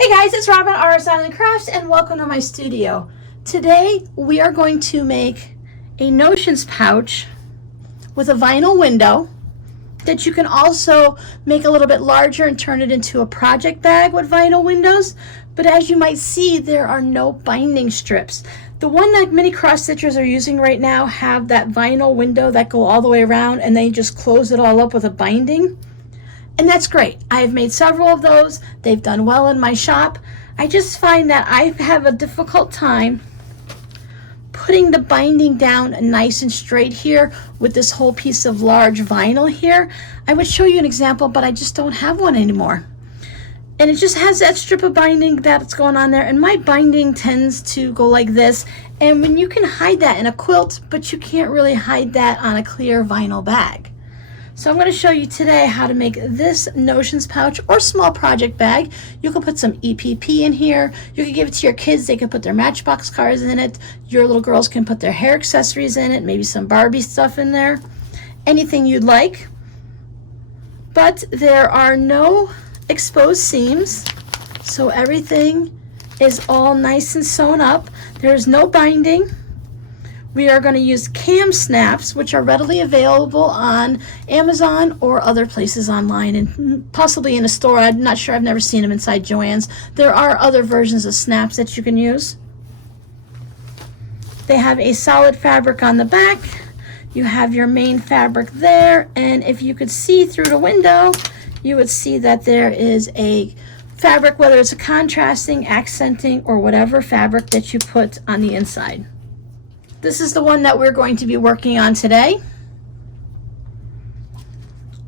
Hey guys, it's Robin Artist Island Crafts and welcome to my studio. Today we are going to make a notions pouch with a vinyl window that you can also make a little bit larger and turn it into a project bag with vinyl windows. But as you might see, there are no binding strips. The one that many cross stitchers are using right now have that vinyl window that go all the way around and they just close it all up with a binding. And that's great. I have made several of those. They've done well in my shop. I just find that I have a difficult time putting the binding down nice and straight here with this whole piece of large vinyl here. I would show you an example, but I just don't have one anymore. And it just has that strip of binding that's going on there. And my binding tends to go like this. And when you can hide that in a quilt, but you can't really hide that on a clear vinyl bag. So I'm going to show you today how to make this notions pouch or small project bag. You can put some EPP in here. You can give it to your kids. They can put their Matchbox cars in it. Your little girls can put their hair accessories in it, maybe some Barbie stuff in there. Anything you'd like. But there are no exposed seams, so everything is all nice and sewn up. There's no binding. We are going to use cam snaps, which are readily available on Amazon or other places online and possibly in a store. I'm not sure, I've never seen them inside Joann's. There are other versions of snaps that you can use. They have a solid fabric on the back. You have your main fabric there, and if you could see through the window, you would see that there is a fabric, whether it's a contrasting, accenting, or whatever fabric that you put on the inside. This is the one that we're going to be working on today.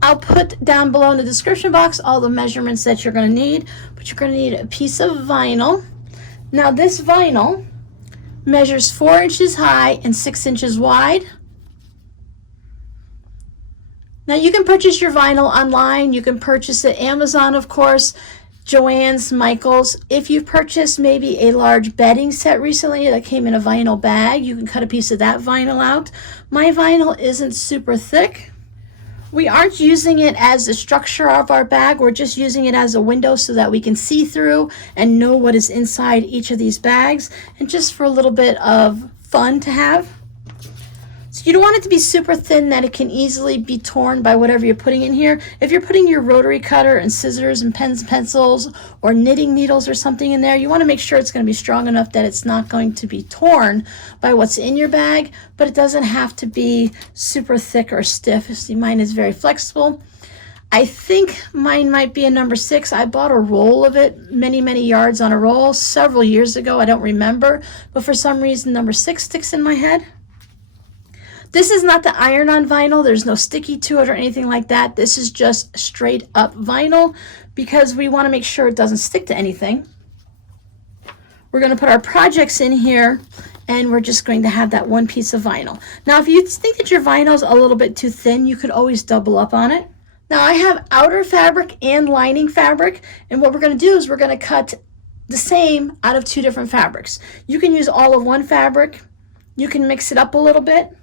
I'll put down below in the description box all the measurements that you're going to need, but you're going to need a piece of vinyl. Now this vinyl measures 4 inches high and 6 inches wide. Now you can purchase your vinyl online. You can purchase it Amazon, of course, Joann's, Michael's. If you've purchased maybe a large bedding set recently that came in a vinyl bag, you can cut a piece of that vinyl out. My vinyl isn't super thick. We aren't using it as the structure of our bag. We're just using it as a window so that we can see through and know what is inside each of these bags, and just for a little bit of fun to have. So you don't want it to be super thin that it can easily be torn by whatever you're putting in here. If you're putting your rotary cutter and scissors and pens and pencils or knitting needles or something in there, you want to make sure it's going to be strong enough that it's not going to be torn by what's in your bag, but it doesn't have to be super thick or stiff. See, mine is very flexible. I think mine might be a number 6. I bought a roll of it, many yards on a roll several years ago. I don't remember, but for some reason number 6 sticks in my head. This is not the iron-on vinyl. There's no sticky to it or anything like that. This is just straight up vinyl because we want to make sure it doesn't stick to anything. We're going to put our projects in here, and we're just going to have that one piece of vinyl. Now, if you think that your vinyl is a little bit too thin, you could always double up on it. Now, I have outer fabric and lining fabric, and what we're going to do is we're going to cut the same out of 2 different fabrics. You can use all of one fabric. You can mix it up a little bit.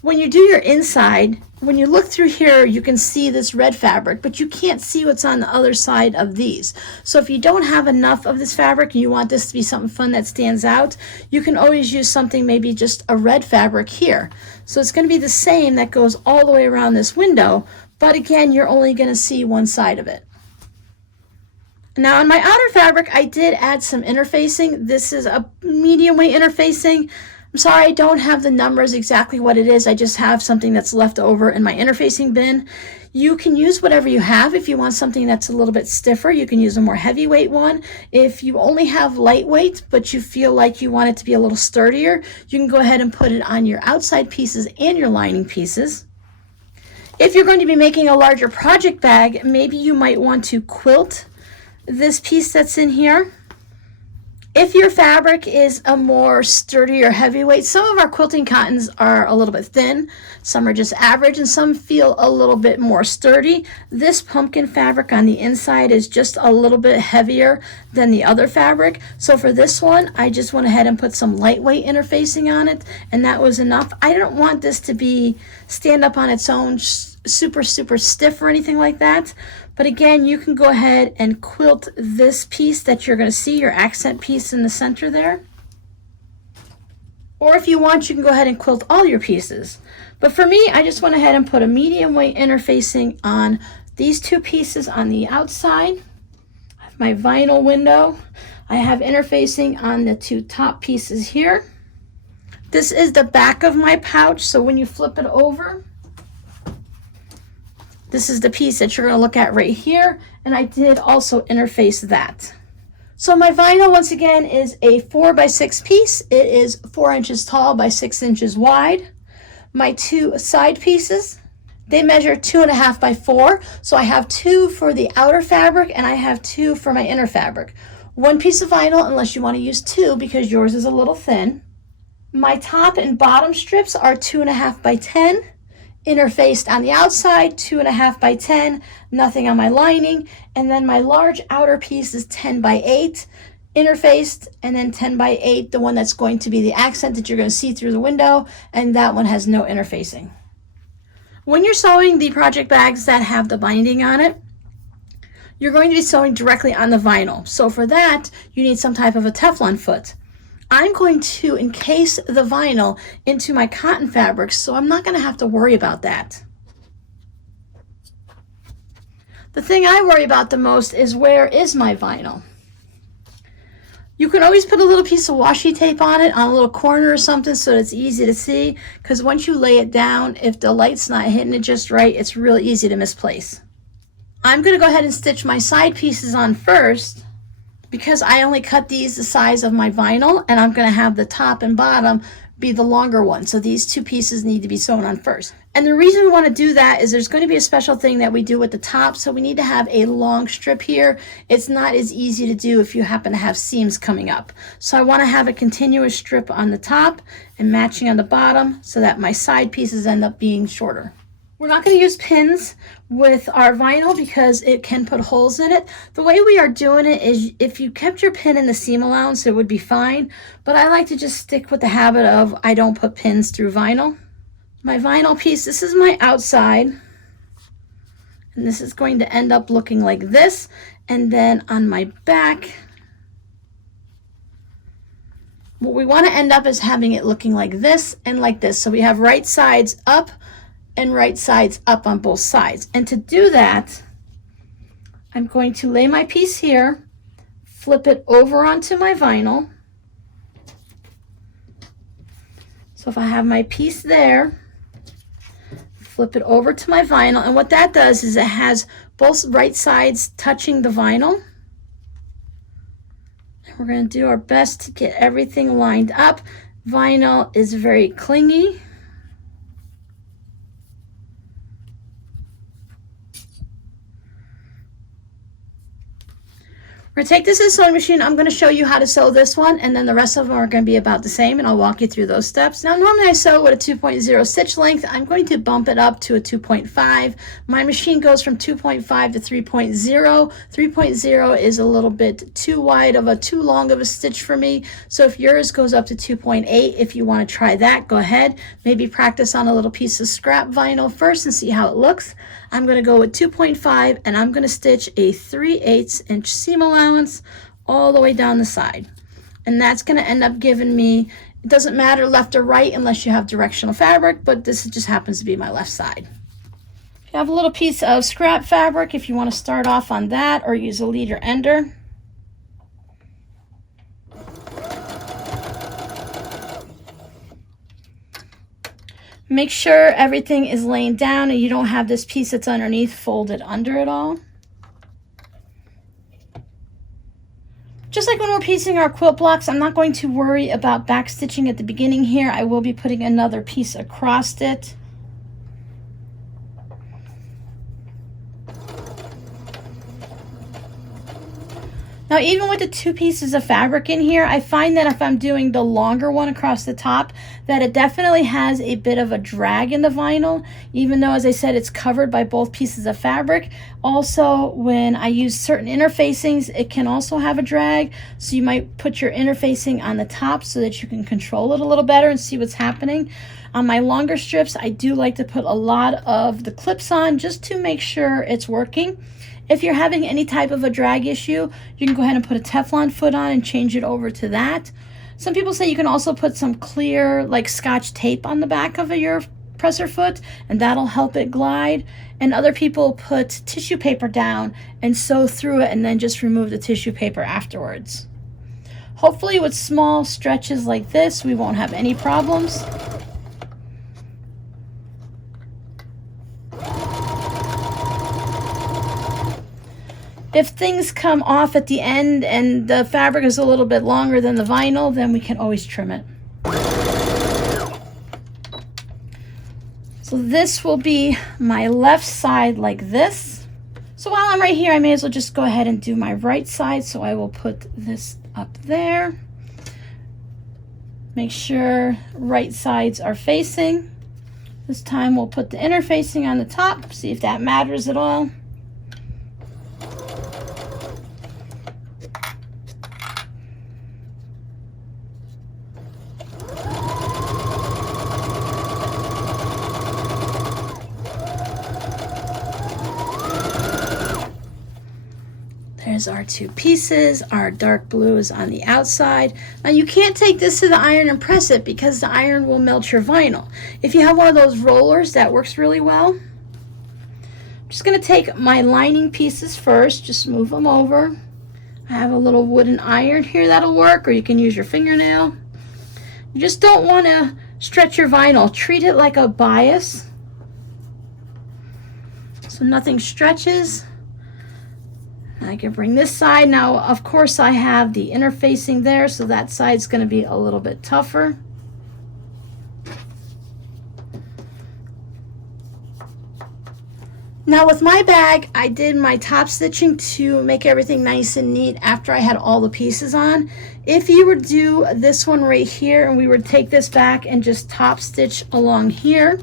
When you do your inside, when you look through here, you can see this red fabric, but you can't see what's on the other side of these. So if you don't have enough of this fabric and you want this to be something fun that stands out, you can always use something, maybe just a red fabric here. So it's going to be the same that goes all the way around this window, but again, you're only going to see one side of it. Now on my outer fabric, I did add some interfacing. This is a medium weight interfacing. I'm sorry, I don't have the numbers exactly what it is. I just have something that's left over in my interfacing bin. You can use whatever you have. If you want something that's a little bit stiffer, you can use a more heavyweight one. If you only have lightweight, but you feel like you want it to be a little sturdier, you can go ahead and put it on your outside pieces and your lining pieces. If you're going to be making a larger project bag, maybe you might want to quilt this piece that's in here. If your fabric is a more sturdy or heavyweight, some of our quilting cottons are a little bit thin, some are just average, and some feel a little bit more sturdy. This pumpkin fabric on the inside is just a little bit heavier than the other fabric. So for this one, I just went ahead and put some lightweight interfacing on it, and that was enough. I don't want this to be stand up on its own super, super stiff or anything like that. But again, you can go ahead and quilt this piece that you're going to see, your accent piece in the center there. Or if you want, you can go ahead and quilt all your pieces. But for me, I just went ahead and put a medium weight interfacing on these two pieces on the outside. I have my vinyl window. I have interfacing on the two top pieces here. This is the back of my pouch, so when you flip it over, this is the piece that you're going to look at right here, and I did also interface that. So my vinyl, once again, is a 4x6 piece. It is 4 inches tall by 6 inches wide. My two side pieces, they measure 2.5 by 4, so I have 2 for the outer fabric and I have 2 for my inner fabric. 1 piece of vinyl, unless you want to use 2 because yours is a little thin. My top and bottom strips are 2.5 by 10, interfaced on the outside, 2.5 by 10, nothing on my lining, and then my large outer piece is 10 by 8, interfaced, and then 10 by 8, the one that's going to be the accent that you're going to see through the window, and that one has no interfacing. When you're sewing the project bags that have the binding on it, you're going to be sewing directly on the vinyl. So for that, you need some type of a Teflon foot. I'm going to encase the vinyl into my cotton fabrics, so I'm not going to have to worry about that. The thing I worry about the most is where is my vinyl? You can always put a little piece of washi tape on it on a little corner or something so it's easy to see, because once you lay it down, if the light's not hitting it just right, it's really easy to misplace. I'm going to go ahead and stitch my side pieces on first, because I only cut these the size of my vinyl, and I'm going to have the top and bottom be the longer one. So these two pieces need to be sewn on first. And the reason we want to do that is there's going to be a special thing that we do with the top. So we need to have a long strip here. It's not as easy to do if you happen to have seams coming up. So I want to have a continuous strip on the top and matching on the bottom so that my side pieces end up being shorter. We're not going to use pins with our vinyl because it can put holes in it. The way we are doing it is if you kept your pin in the seam allowance, it would be fine. But I like to just stick with the habit of I don't put pins through vinyl. My vinyl piece, this is my outside. And this is going to end up looking like this. And then on my back, what we want to end up is having it looking like this and like this. So we have right sides up and right sides up on both sides. And to do that, I'm going to lay my piece here, flip it over onto my vinyl. So if I have my piece there, flip it over to my vinyl, and what that does is it has both right sides touching the vinyl. And we're going to do our best to get everything lined up. Vinyl is very clingy. We're going to take this to the sewing machine. I'm going to show you how to sew this one, and then the rest of them are going to be about the same, and I'll walk you through those steps. Now, normally I sew with a 2.0 stitch length. I'm going to bump it up to a 2.5. My machine goes from 2.5 to 3.0. 3.0 is a little bit too long of a stitch for me. So if yours goes up to 2.8, if you want to try that, go ahead. Maybe practice on a little piece of scrap vinyl first and see how it looks. I'm going to go with 2.5, and I'm going to stitch a 3/8 inch seam allowance all the way down the side. And that's going to end up giving me, it doesn't matter left or right unless you have directional fabric, but this just happens to be my left side. If you have a little piece of scrap fabric, if you want to start off on that or use a leader ender. Make sure everything is laying down and you don't have this piece that's underneath folded under it all. Just like when we're piecing our quilt blocks, I'm not going to worry about back stitching at the beginning here. I will be putting another piece across it. Now, even with the 2 pieces of fabric in here, I find that if I'm doing the longer one across the top, that it definitely has a bit of a drag in the vinyl, even though, as I said, it's covered by both pieces of fabric. Also, when I use certain interfacings, it can also have a drag. So you might put your interfacing on the top so that you can control it a little better and see what's happening. On my longer strips, I do like to put a lot of the clips on just to make sure it's working. If you're having any type of a drag issue, you can go ahead and put a Teflon foot on and change it over to that. Some people say you can also put some clear, like Scotch tape on the back of your presser foot, and that'll help it glide. And other people put tissue paper down and sew through it and then just remove the tissue paper afterwards. Hopefully with small stretches like this, we won't have any problems. If things come off at the end and the fabric is a little bit longer than the vinyl, then we can always trim it. So this will be my left side like this. So while I'm right here, I may as well just go ahead and do my right side. So I will put this up there. Make sure right sides are facing. This time we'll put the interfacing on the top, see if that matters at all. There's our 2 pieces. Our dark blue is on the outside. Now you can't take this to the iron and press it because the iron will melt your vinyl. If you have one of those rollers, that works really well. I'm just going to take my lining pieces first, just move them over. I have a little wooden iron here that'll work, or you can use your fingernail. You just don't want to stretch your vinyl. Treat it like a bias so nothing stretches. I can bring this side. Now, of course, I have the interfacing there, so that side's going to be a little bit tougher. Now with my bag, I did my top stitching to make everything nice and neat after I had all the pieces on. If you were to do this one right here and we would take this back and just top stitch along here,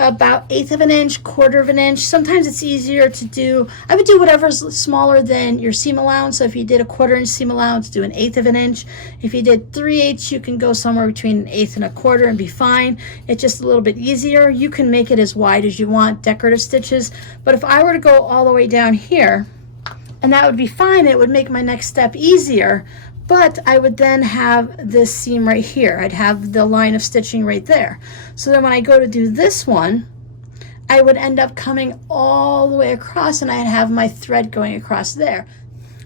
about 1/8 of an inch, 1/4 of an inch. Sometimes it's easier to do, I would do whatever's smaller than your seam allowance. So if you did a 1/4 inch seam allowance, do 1/8 of an inch. If you did 3/8, you can go somewhere between 1/8 and 1/4 and be fine. It's just a little bit easier. You can make it as wide as you want, decorative stitches. But if I were to go all the way down here, and that would be fine, it would make my next step easier. But I would then have this seam right here. I'd have the line of stitching right there. So then when I go to do this one, I would end up coming all the way across and I'd have my thread going across there.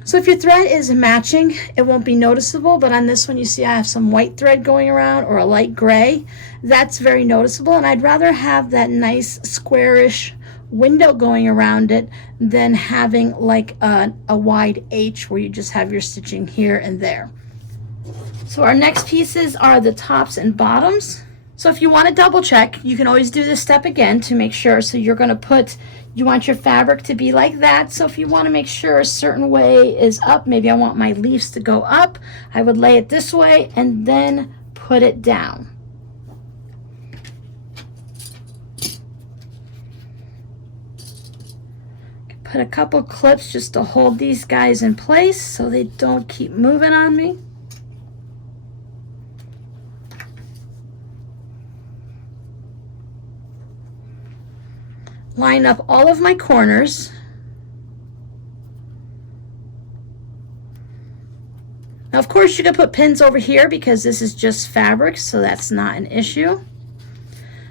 So if your thread is matching, it won't be noticeable, but on this one you see I have some white thread going around or a light gray. That's very noticeable, and I'd rather have that nice squarish window going around it than having like a wide H where you just have your stitching here and there. So our next pieces are the tops and bottoms. So if you want to double check, you can always do this step again to make sure. So you're going to put, you want your fabric to be like that. So if you want to make sure a certain way is up, maybe I want my leaves to go up, I would lay it this way and then put it down. Put a couple clips just to hold these guys in place so they don't keep moving on me. Line up all of my corners. Now, of course, you can put pins over here because this is just fabric, so that's not an issue.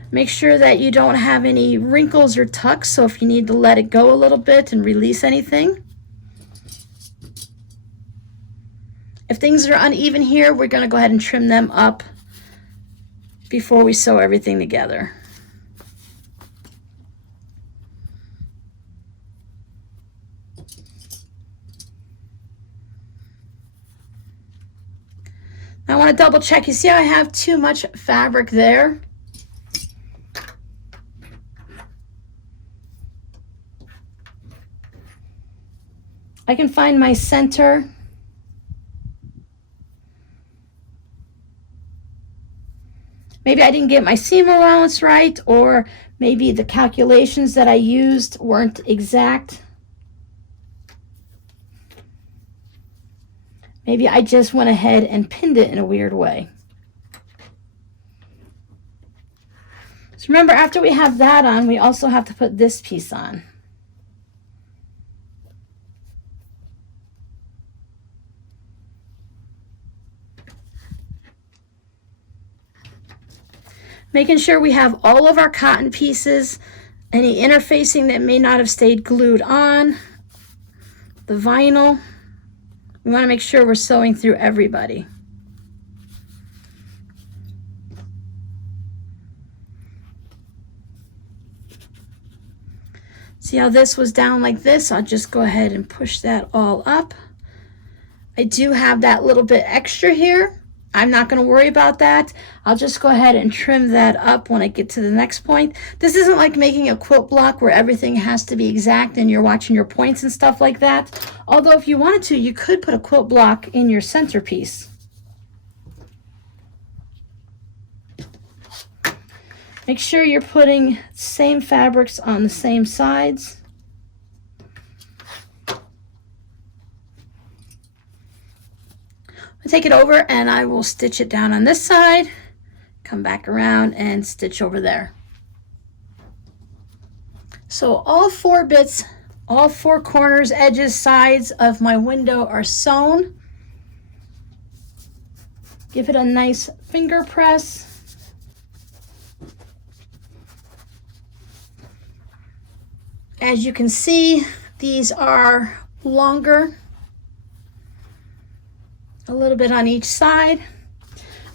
Make sure that you don't have any wrinkles or tucks, so if you need to let it go a little bit and release anything. If things are uneven here, we're going to go ahead and trim them up before we sew everything together. Now I want to double check. You see how I have too much fabric there? I can find my center maybe I didn't get my seam allowance right, or maybe the calculations that I used weren't exact. Maybe I just went ahead and pinned it in a weird way. So remember, after we have that on, we also have to put this piece on. Making sure we have all of our cotton pieces, any interfacing that may not have stayed glued on, the vinyl. We want to make sure we're sewing through everybody. See how this was down like this? I'll just go ahead and push that all up. I do have that little bit extra here. I'm not going to worry about that. I'll just go ahead and trim that up when I get to the next point. This isn't like making a quilt block where everything has to be exact and you're watching your points and stuff like that. Although if you wanted to, you could put a quilt block in your centerpiece. Make sure you're putting same fabrics on the same sides. I'll take it over and I will stitch it down on this side, come back around and stitch over there. So all 4 bits, all 4 corners, edges, sides of my window are sewn. Give it a nice finger press. As you can see, these are longer, a little bit on each side.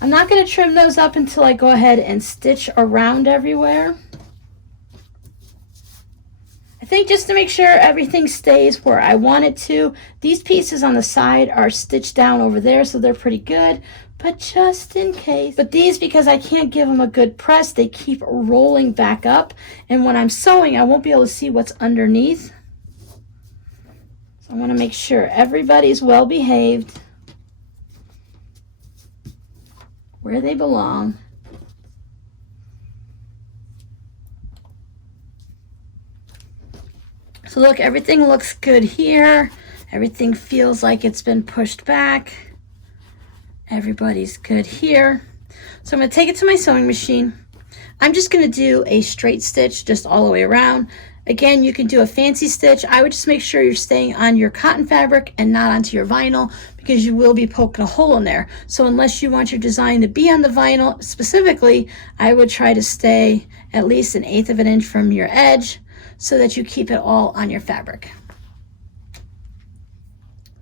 I'm not going to trim those up until I go ahead and stitch around everywhere. I think just to make sure everything stays where I want it to. These pieces on the side are stitched down over there, so they're pretty good. But just in case. But these, because I can't give them a good press, they keep rolling back up. And when I'm sewing, I won't be able to see what's underneath. So I want to make sure everybody's well behaved, where they belong. So look, everything looks good here. Everything feels like it's been pushed back. Everybody's good here. So I'm going to take it to my sewing machine. I'm just going to do a straight stitch just all the way around. Again, you can do a fancy stitch. I would just make sure you're staying on your cotton fabric and not onto your vinyl, because you will be poking a hole in there. So unless you want your design to be on the vinyl specifically, I would try to stay at least 1/8 of an inch from your edge so that you keep it all on your fabric.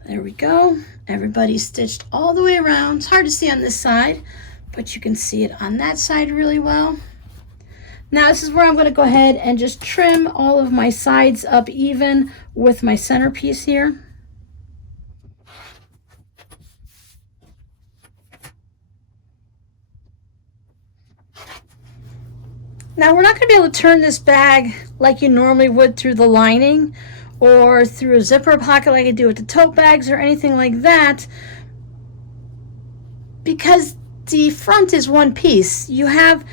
There we go. Everybody's stitched all the way around. It's hard to see on this side, but you can see it on that side really well. Now this is where I'm going to go ahead and just trim all of my sides up even with my centerpiece here. Now we're not going to be able to turn this bag like you normally would through the lining or through a zipper pocket like I do with the tote bags or anything like that, because the front is one piece. You have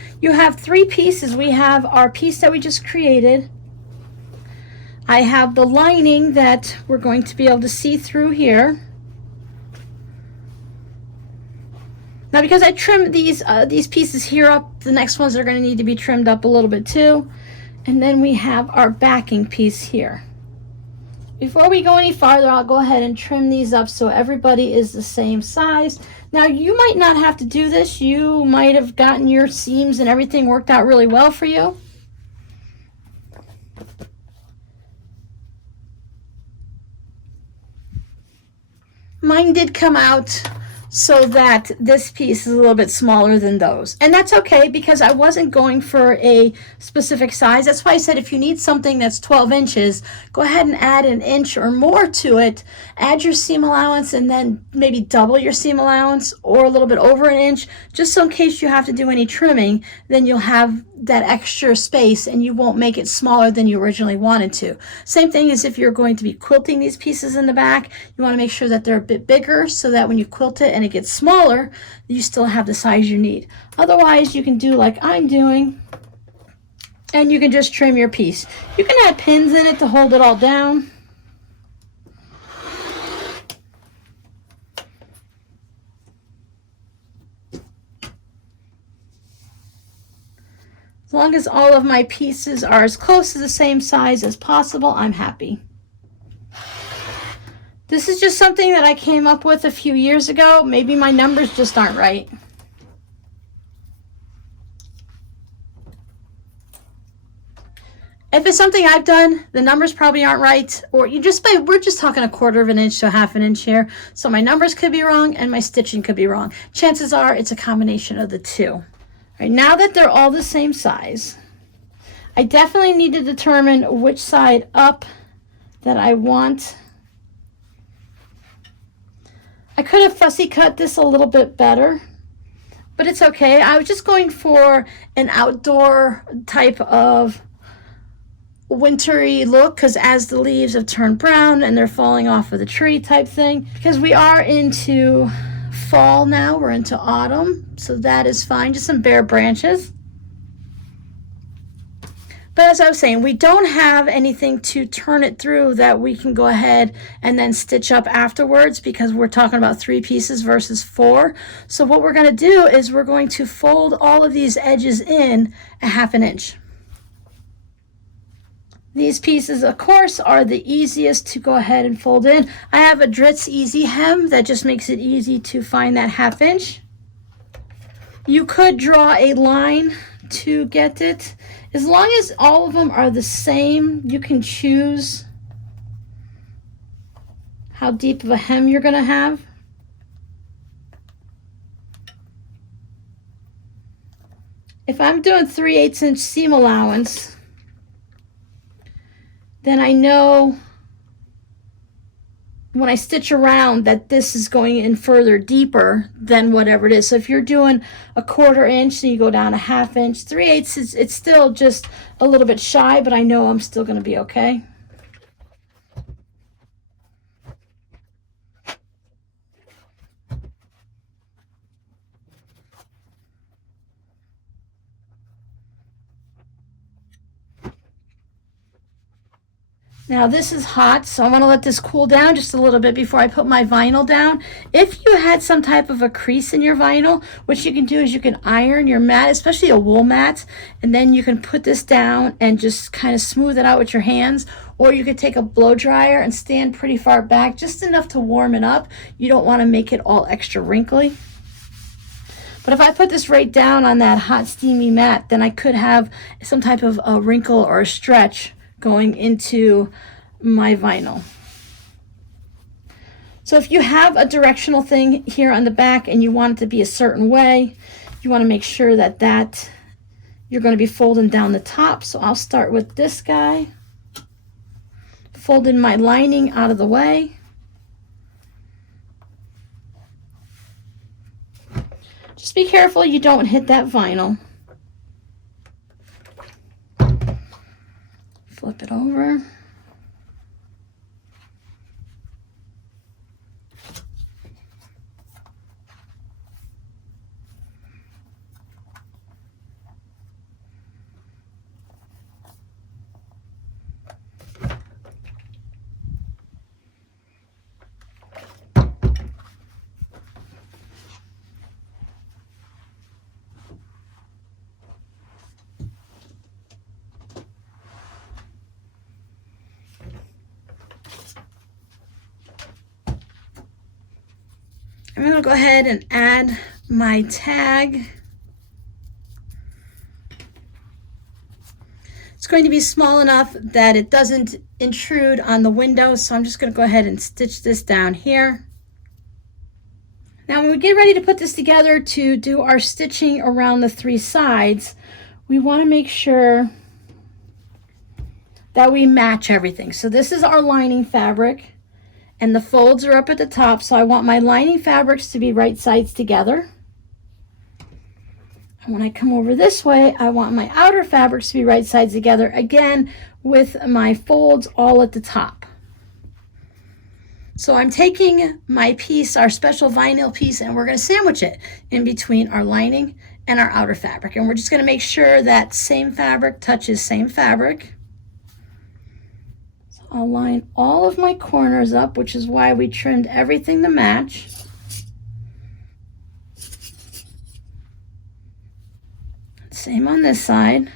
3 pieces. We have our piece that we just created. I have the lining that we're going to be able to see through here. Now because I trimmed these pieces here up, the next ones are going to need to be trimmed up a little bit too. And then we have our backing piece here. Before we go any farther, I'll go ahead and trim these up so everybody is the same size. Now you might not have to do this. You might have gotten your seams and everything worked out really well for you. Mine did come out so that this piece is a little bit smaller than those. And that's okay, because I wasn't going for a specific size. That's why I said if you need something that's 12 inches, go ahead and add 1 inch or more to it. Add your seam allowance and then maybe double your seam allowance or a little bit over 1 inch, just so in case you have to do any trimming, then you'll have that extra space and you won't make it smaller than you originally wanted to. Same thing as if you're going to be quilting these pieces in the back. You want to make sure that they're a bit bigger so that when you quilt it and it gets smaller, you still have the size you need. Otherwise, you can do like I'm doing, and you can just trim your piece. You can add pins in it to hold it all down. As long as all of my pieces are as close to the same size as possible, I'm happy. This is just something that I came up with a few years ago. Maybe my numbers just aren't right. If it's something I've done, the numbers probably aren't right, or we're just talking 1/4 of an inch to 1/2 an inch here. So my numbers could be wrong and my stitching could be wrong. Chances are it's a combination of the two. All right, now that they're all the same size, I definitely need to determine which side up that I want. I could have fussy cut this a little bit better, but it's okay. I was just going for an outdoor type of wintry look, because as the leaves have turned brown and they're falling off of the tree type thing, because we are into fall now, we're into autumn, so that is fine. Just some bare branches. But as I was saying, we don't have anything to turn it through that we can go ahead and then stitch up afterwards, because we're talking about 3 pieces versus 4. So what we're going to do is we're going to fold all of these edges in 1/2 an inch. These pieces, of course, are the easiest to go ahead and fold in. I have a Dritz Easy Hem that just makes it easy to find that 1/2 inch. You could draw a line to get it. As long as all of them are the same, you can choose how deep of a hem you're going to have. If I'm doing 3/8 inch seam allowance, then I know when I stitch around that this is going in further deeper than whatever it is. So if you're doing 1/4 inch, so you go down 1/2 inch, 3/8, it's still just a little bit shy, but I know I'm still going to be okay. Now this is hot, so I want to let this cool down just a little bit before I put my vinyl down. If you had some type of a crease in your vinyl, what you can do is you can iron your mat, especially a wool mat, and then you can put this down and just kind of smooth it out with your hands. Or you could take a blow dryer and stand pretty far back, just enough to warm it up. You don't want to make it all extra wrinkly. But if I put this right down on that hot steamy mat, then I could have some type of a wrinkle or a stretch going into my vinyl. So if you have a directional thing here on the back and you want it to be a certain way, you want to make sure that you're going to be folding down the top. So I'll start with this guy, folding my lining out of the way. Just be careful you don't hit that vinyl. Flip it over. I'm going to go ahead and add my tag. It's going to be small enough that it doesn't intrude on the window, so I'm just going to go ahead and stitch this down here. Now when we get ready to put this together to do our stitching around the 3 sides, we want to make sure that we match everything. So this is our lining fabric, and the folds are up at the top, so I want my lining fabrics to be right sides together. And when I come over this way, I want my outer fabrics to be right sides together, again, with my folds all at the top. So I'm taking my piece, our special vinyl piece, and we're going to sandwich it in between our lining and our outer fabric. And we're just going to make sure that same fabric touches same fabric. So I'll line all of my corners up, which is why we trimmed everything to match. Same on this side.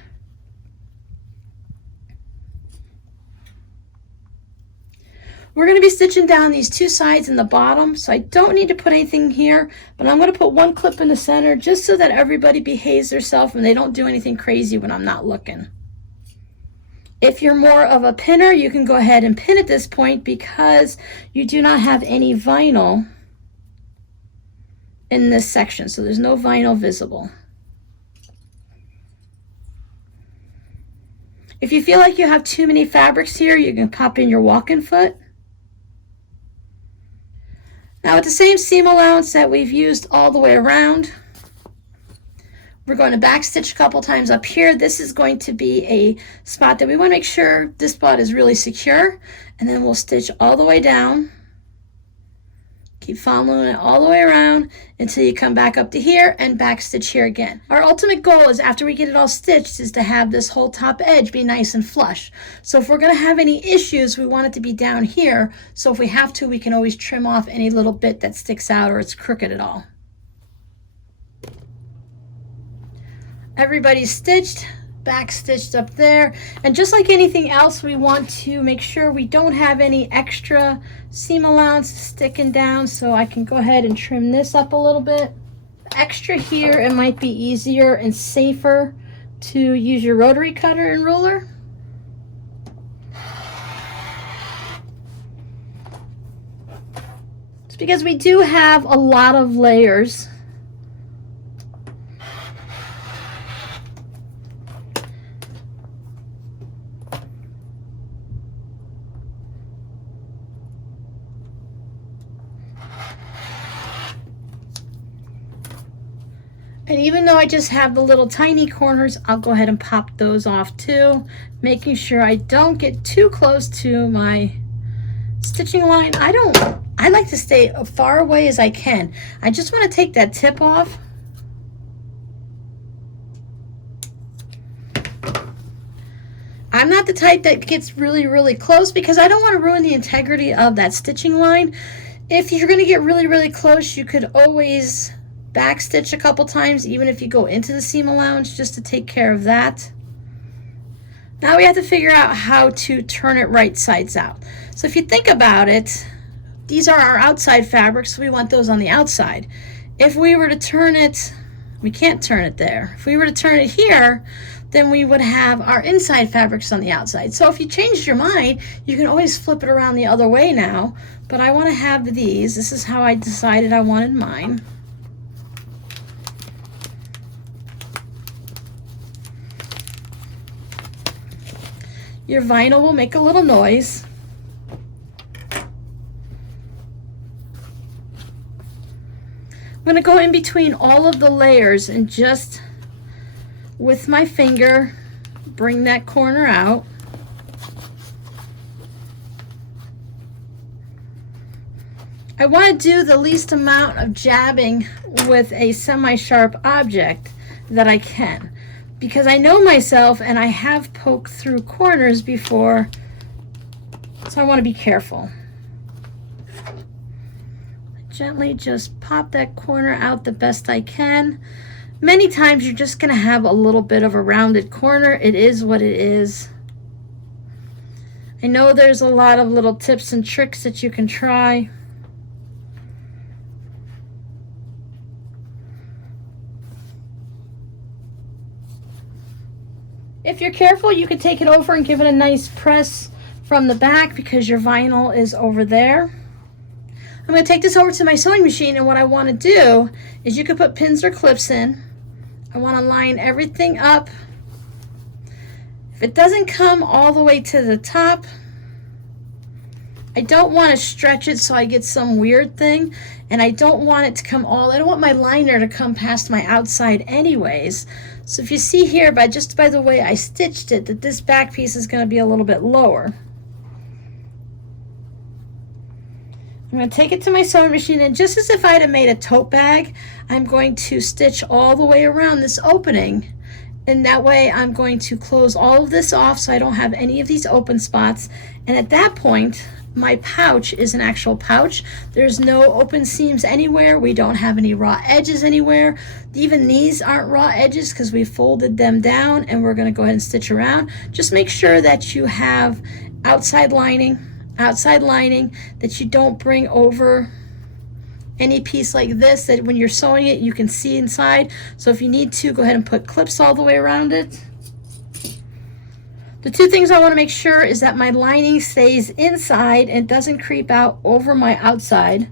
We're going to be stitching down these two sides in the bottom, so I don't need to put anything here, but I'm going to put one clip in the center just so that everybody behaves themselves and they don't do anything crazy when I'm not looking. If you're more of a pinner, you can go ahead and pin at this point because you do not have any vinyl in this section, so there's no vinyl visible. If you feel like you have too many fabrics here, you can pop in your walk-in foot. Now with the same seam allowance that we've used all the way around, we're going to back stitch a couple times up here. This is going to be a spot that we want to make sure this spot is really secure, and then we'll stitch all the way down. Keep following it all the way around until you come back up to here and back stitch here again. Our ultimate goal is, after we get it all stitched, is to have this whole top edge be nice and flush. So if we're going to have any issues, we want it to be down here. So if we have to, we can always trim off any little bit that sticks out or it's crooked at all. Everybody's stitched, back stitched up there, and just like anything else, we want to make sure we don't have any extra seam allowance sticking down, so I can go ahead and trim this up a little bit. Extra here, it might be easier and safer to use your rotary cutter and ruler. It's because we do have a lot of layers. And even though I just have the little tiny corners, I'll go ahead and pop those off too, making sure I don't get too close to my stitching line. I like to stay as far away as I can. I just want to take that tip off. I'm not the type that gets really, really close because I don't want to ruin the integrity of that stitching line. If you're going to get really, really close, you could always back stitch a couple times, even if you go into the seam allowance, just to take care of that. Now we have to figure out how to turn it right sides out. So if you think about it, these are our outside fabrics, so we want those on the outside. If we were to turn it, we can't turn it there. If we were to turn it here, then we would have our inside fabrics on the outside. So if you changed your mind, you can always flip it around the other way now, but I want to have these. This is how I decided I wanted mine. Your vinyl will make a little noise. I'm going to go in between all of the layers and just with my finger bring that corner out. I want to do the least amount of jabbing with a semi-sharp object that I can, because I know myself and I have poked through corners before, so I want to be careful. Gently just pop that corner out the best I can. Many times you're just going to have a little bit of a rounded corner. It is what it is. I know there's a lot of little tips and tricks that you can try. If you're careful, you can take it over and give it a nice press from the back because your vinyl is over there. I'm going to take this over to my sewing machine, and what I want to do is, you can put pins or clips in. I want to line everything up. If it doesn't come all the way to the top, I don't want to stretch it so I get some weird thing, and I don't want it to come I don't want my liner to come past my outside anyways. So if you see here, just by the way I stitched it, that this back piece is going to be a little bit lower. I'm going to take it to my sewing machine, and just as if I'd have made a tote bag, I'm going to stitch all the way around this opening. And that way I'm going to close all of this off so I don't have any of these open spots. And at that point, my pouch is an actual pouch. There's no open seams anywhere. We don't have any raw edges anywhere. Even these aren't raw edges because we folded them down, and we're going to go ahead and stitch around. Just make sure that you have outside lining, that you don't bring over any piece like this, that when you're sewing it you can see inside. So if you need to, go ahead and put clips all the way around it. The two things I want to make sure is that my lining stays inside and doesn't creep out over my outside.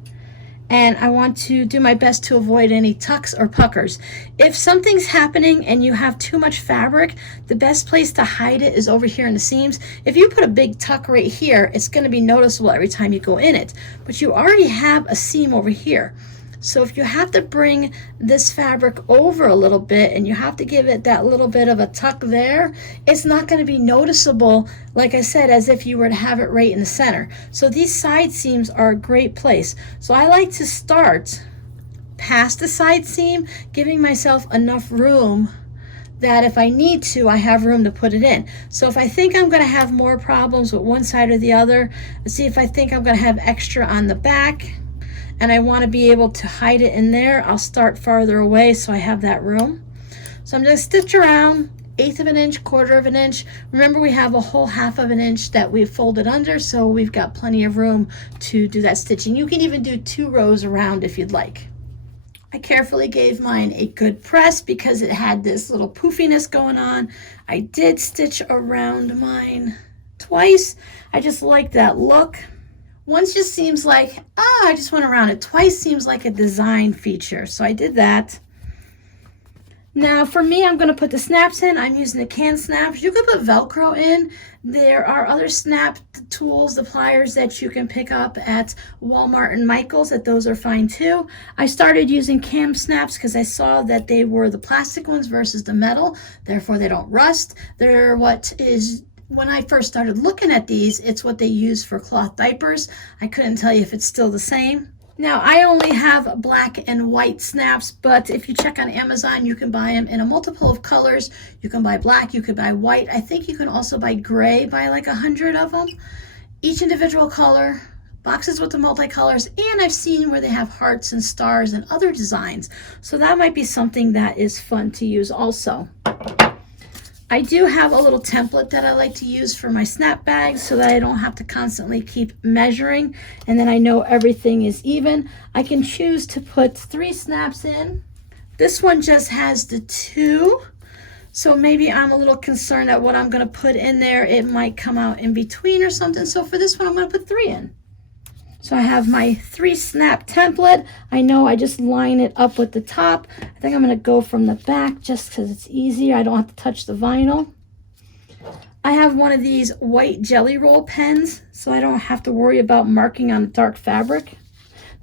And I want to do my best to avoid any tucks or puckers. If something's happening and you have too much fabric, the best place to hide it is over here in the seams. If you put a big tuck right here, it's going to be noticeable every time you go in it. But you already have a seam over here. So if you have to bring this fabric over a little bit and you have to give it that little bit of a tuck there, it's not going to be noticeable, like I said, as if you were to have it right in the center. So these side seams are a great place. So I like to start past the side seam, giving myself enough room that if I need to, I have room to put it in. So if I think I'm going to have more problems with one side or the other, let's see, if I think I'm going to have extra on the back, and I want to be able to hide it in there, I'll start farther away so I have that room. So I'm going to stitch around 1/8 of an inch, 1/4 of an inch. Remember, we have a whole 1/2 of an inch that we've folded under, so we've got plenty of room to do that stitching. You can even do 2 rows around if you'd like. I carefully gave mine a good press because it had this little poofiness going on. I did stitch around mine twice. I just like that look. Once just seems like, I just went around it. Twice seems like a design feature. So I did that. Now for me, I'm going to put the snaps in. I'm using the can snaps. You could put Velcro in. There are other snap tools, the pliers that you can pick up at Walmart and Michaels, those are fine too. I started using cam snaps because I saw that they were the plastic ones versus the metal. Therefore, they don't rust. They're when I first started looking at these, it's what they use for cloth diapers. I couldn't tell you if it's still the same. Now, I only have black and white snaps, but if you check on Amazon, you can buy them in a multiple of colors. You can buy black, you could buy white. I think you can also buy gray, buy like 100 of them. Each individual color, boxes with the multicolors, and I've seen where they have hearts and stars and other designs. So that might be something that is fun to use also. I do have a little template that I like to use for my snap bags so that I don't have to constantly keep measuring, and then I know everything is even. I can choose to put 3 snaps in. This one just has the 2, so maybe I'm a little concerned that what I'm going to put in there, it might come out in between or something. So for this one, I'm going to put 3 in. So I have my 3 snap template. I know I just line it up with the top. I think I'm going to go from the back just because it's easier. I don't have to touch the vinyl. I have one of these white jelly roll pens, so I don't have to worry about marking on the dark fabric.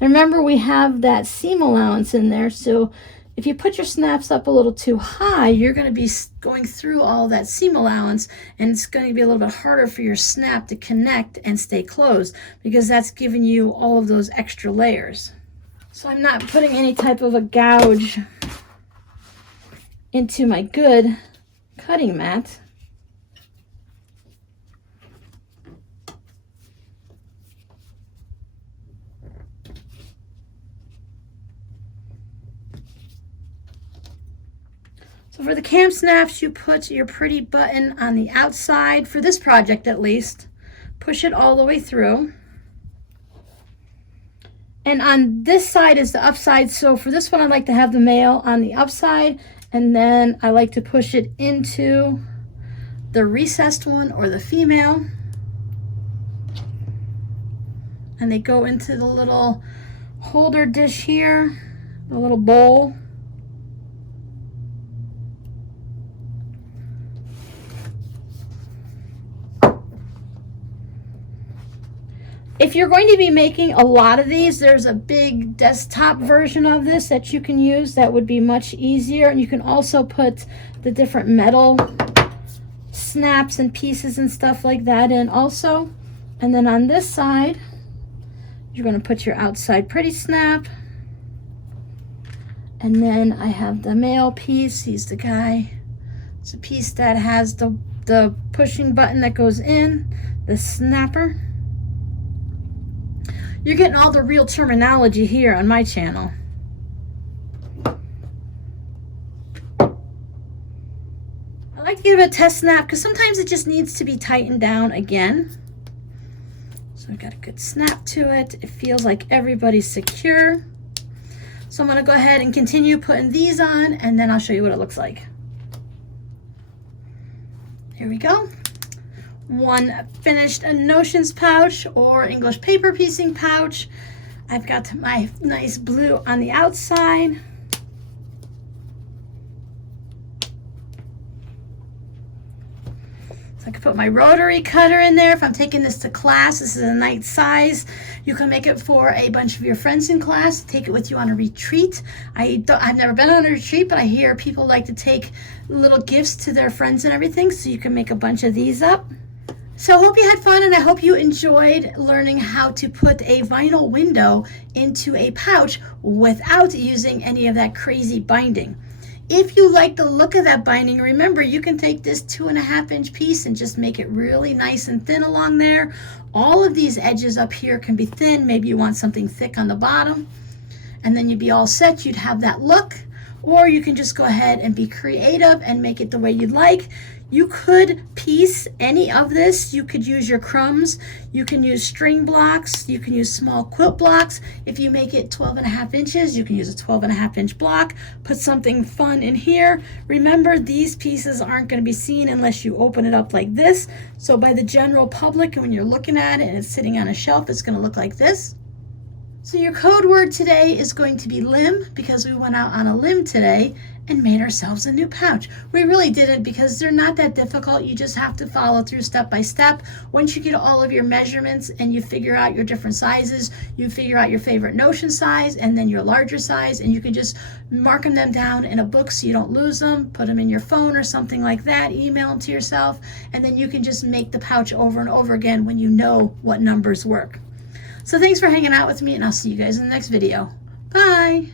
Now remember, we have that seam allowance in there, so if you put your snaps up a little too high, you're going to be going through all that seam allowance, and it's going to be a little bit harder for your snap to connect and stay closed because that's giving you all of those extra layers. So I'm not putting any type of a gouge into my good cutting mat. So for the cam snaps, you put your pretty button on the outside, for this project at least. Push it all the way through. And on this side is the upside, so for this one I like to have the male on the upside, and then I like to push it into the recessed one or the female. And they go into the little holder dish here, the little bowl. If you're going to be making a lot of these, there's a big desktop version of this that you can use that would be much easier. And you can also put the different metal snaps and pieces and stuff like that in also. And then on this side, you're going to put your outside pretty snap. And then I have the male piece. He's the guy. It's a piece that has the pushing button that goes in, the snapper. You're getting all the real terminology here on my channel. I like to give it a test snap because sometimes it just needs to be tightened down again. So I've got a good snap to it. It feels like everybody's secure. So I'm going to go ahead and continue putting these on, and then I'll show you what it looks like. Here we go. One finished Notions pouch or English paper piecing pouch. I've got my nice blue on the outside. So I can put my rotary cutter in there. If I'm taking this to class, this is a nice size. You can make it for a bunch of your friends in class. Take it with you on a retreat. I've never been on a retreat, but I hear people like to take little gifts to their friends and everything, so you can make a bunch of these up. So I hope you had fun, and I hope you enjoyed learning how to put a vinyl window into a pouch without using any of that crazy binding. If you like the look of that binding, remember you can take this 2.5-inch piece and just make it really nice and thin along there. All of these edges up here can be thin. Maybe you want something thick on the bottom, and then you'd be all set. You'd have that look. Or you can just go ahead and be creative and make it the way you'd like. You could piece any of this. You could use your crumbs. You can use string blocks. You can use small quilt blocks. If you make it 12.5 inches, you can use a 12.5-inch block. Put something fun in here. Remember, these pieces aren't going to be seen unless you open it up like this. So by the general public, when you're looking at it and it's sitting on a shelf, it's going to look like this. So your code word today is going to be limb, because we went out on a limb today and made ourselves a new pouch. We really didn't, because they're not that difficult. You just have to follow through step by step. Once you get all of your measurements and you figure out your different sizes, you figure out your favorite Notion size and then your larger size, and you can just mark them down in a book so you don't lose them, put them in your phone or something like that, email them to yourself, and then you can just make the pouch over and over again when you know what numbers work. So thanks for hanging out with me, and I'll see you guys in the next video. Bye.